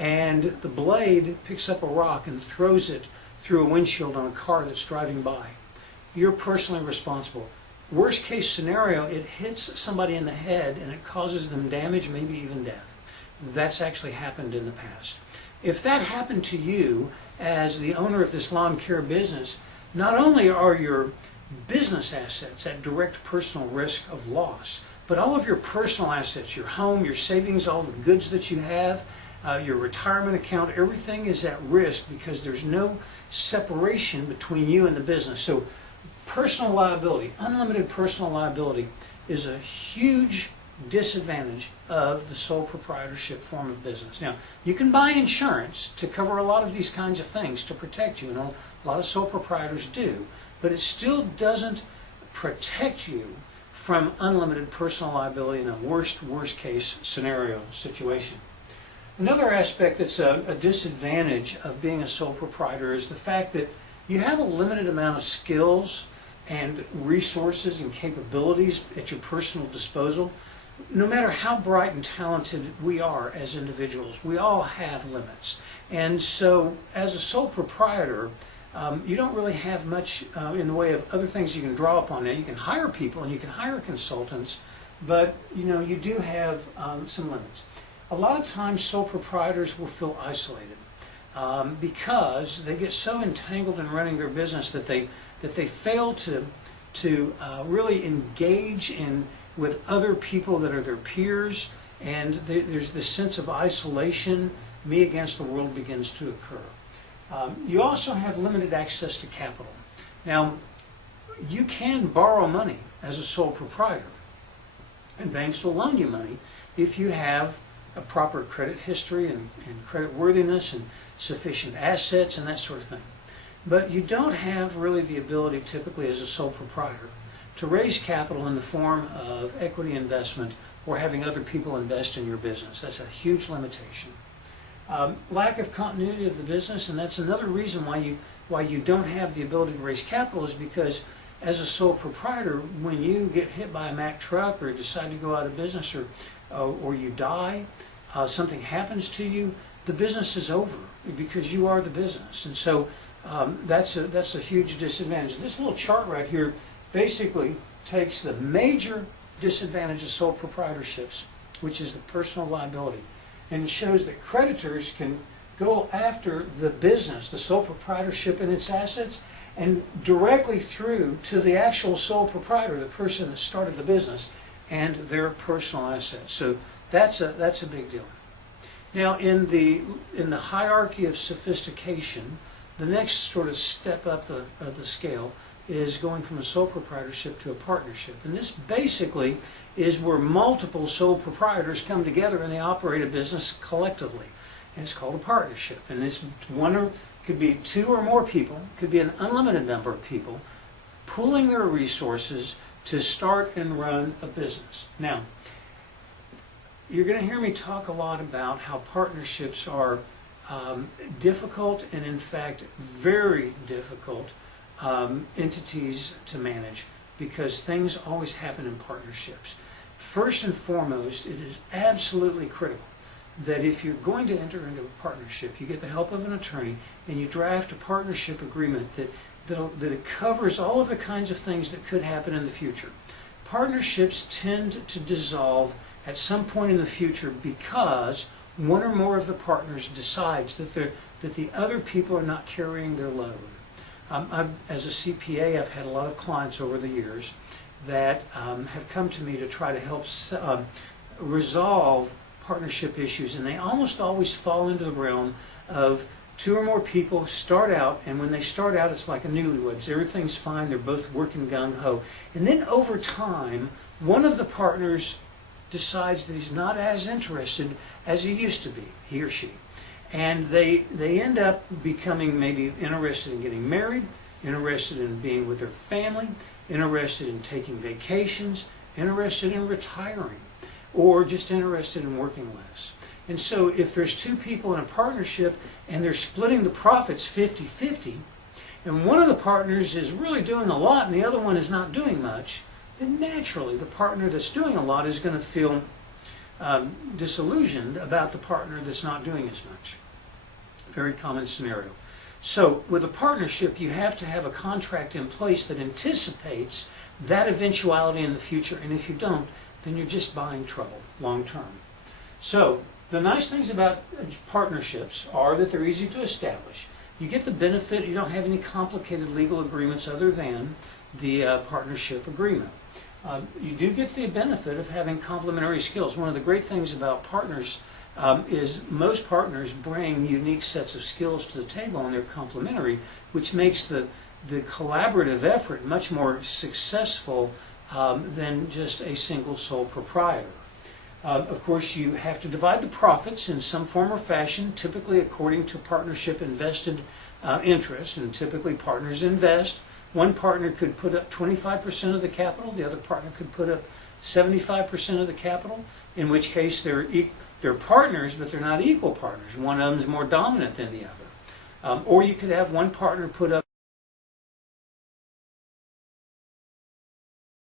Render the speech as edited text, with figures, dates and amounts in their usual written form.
and the blade picks up a rock and throws it through a windshield on a car that's driving by. You're personally responsible. Worst case scenario, it hits somebody in the head and it causes them damage, maybe even death. That's actually happened in the past. If that happened to you as the owner of this lawn care business, not only are your business assets at direct personal risk of loss, but all of your personal assets, your home, your savings, all the goods that you have, your retirement account, everything is at risk because there's no separation between you and the business. So personal liability, unlimited personal liability, is a huge disadvantage of the sole proprietorship form of business. Now, you can buy insurance to cover a lot of these kinds of things to protect you, and a lot of sole proprietors do, but it still doesn't protect you from unlimited personal liability in a worst case scenario situation. Another aspect that's a disadvantage of being a sole proprietor is the fact that you have a limited amount of skills and resources and capabilities at your personal disposal. No matter how bright and talented we are as individuals, we all have limits. And so as a sole proprietor, you don't really have much in the way of other things you can draw upon. Now, you can hire people and you can hire consultants, but you do have some limits. A lot of times sole proprietors will feel isolated because they get so entangled in running their business that they fail to really engage with other people that are their peers, and there's this sense of isolation, me against the world, begins to occur. You also have limited access to capital. Now, you can borrow money as a sole proprietor, and banks will loan you money if you have a proper credit history and credit worthiness and sufficient assets and that sort of thing. But you don't have really the ability typically as a sole proprietor to raise capital in the form of equity investment or having other people invest in your business. That's a huge limitation. Lack of continuity of the business, and that's another reason why you don't have the ability to raise capital, is because as a sole proprietor, when you get hit by a Mack truck or decide to go out of business or you die, something happens to you, the business is over because you are the business. And so that's a huge disadvantage. This little chart right here basically takes the major disadvantage of sole proprietorships, which is the personal liability, and shows that creditors can go after the business, the sole proprietorship and its assets, and directly through to the actual sole proprietor, the person that started the business, and their personal assets. So that's a big deal. Now, in the hierarchy of sophistication, the next sort of step up the scale is going from a sole proprietorship to a partnership. And this basically is where multiple sole proprietors come together and they operate a business collectively. And it's called a partnership. And it's could be two or more people, could be an unlimited number of people, pooling their resources to start and run a business. Now, you're going to hear me talk a lot about how partnerships are difficult and, in fact, very difficult entities to manage because things always happen in partnerships. First and foremost, it is absolutely critical that if you're going to enter into a partnership, you get the help of an attorney and you draft a partnership agreement that it covers all of the kinds of things that could happen in the future. Partnerships tend to dissolve at some point in the future because one or more of the partners decides that the other people are not carrying their load. As a CPA, I've had a lot of clients over the years that have come to me to try to help resolve partnership issues, and they almost always fall into the realm of two or more people start out, and when they start out, it's like a newlyweds. Everything's fine, they're both working gung-ho. And then over time, one of the partners decides that he's not as interested as he used to be, he or she. And they end up becoming maybe interested in getting married, interested in being with their family, interested in taking vacations, interested in retiring, or just interested in working less. And so if there's two people in a partnership and they're splitting the profits 50-50, and one of the partners is really doing a lot and the other one is not doing much, then naturally the partner that's doing a lot is going to feel disillusioned about the partner that's not doing as much. Very common scenario. So with a partnership, you have to have a contract in place that anticipates that eventuality in the future, and if you don't, then you're just buying trouble long term. So the nice things about partnerships are that they're easy to establish. You get the benefit, you don't have any complicated legal agreements other than the partnership agreement. You do get the benefit of having complementary skills. One of the great things about partners is most partners bring unique sets of skills to the table, and they're complementary, which makes the collaborative effort much more successful than just a single sole proprietor. Of course, you have to divide the profits in some form or fashion, typically according to partnership invested interest, and typically partners invest. One partner could put up 25% of the capital, the other partner could put up 75% of the capital, in which case they're partners, but they're not equal partners. One of them is more dominant than the other. Or you could have one partner put up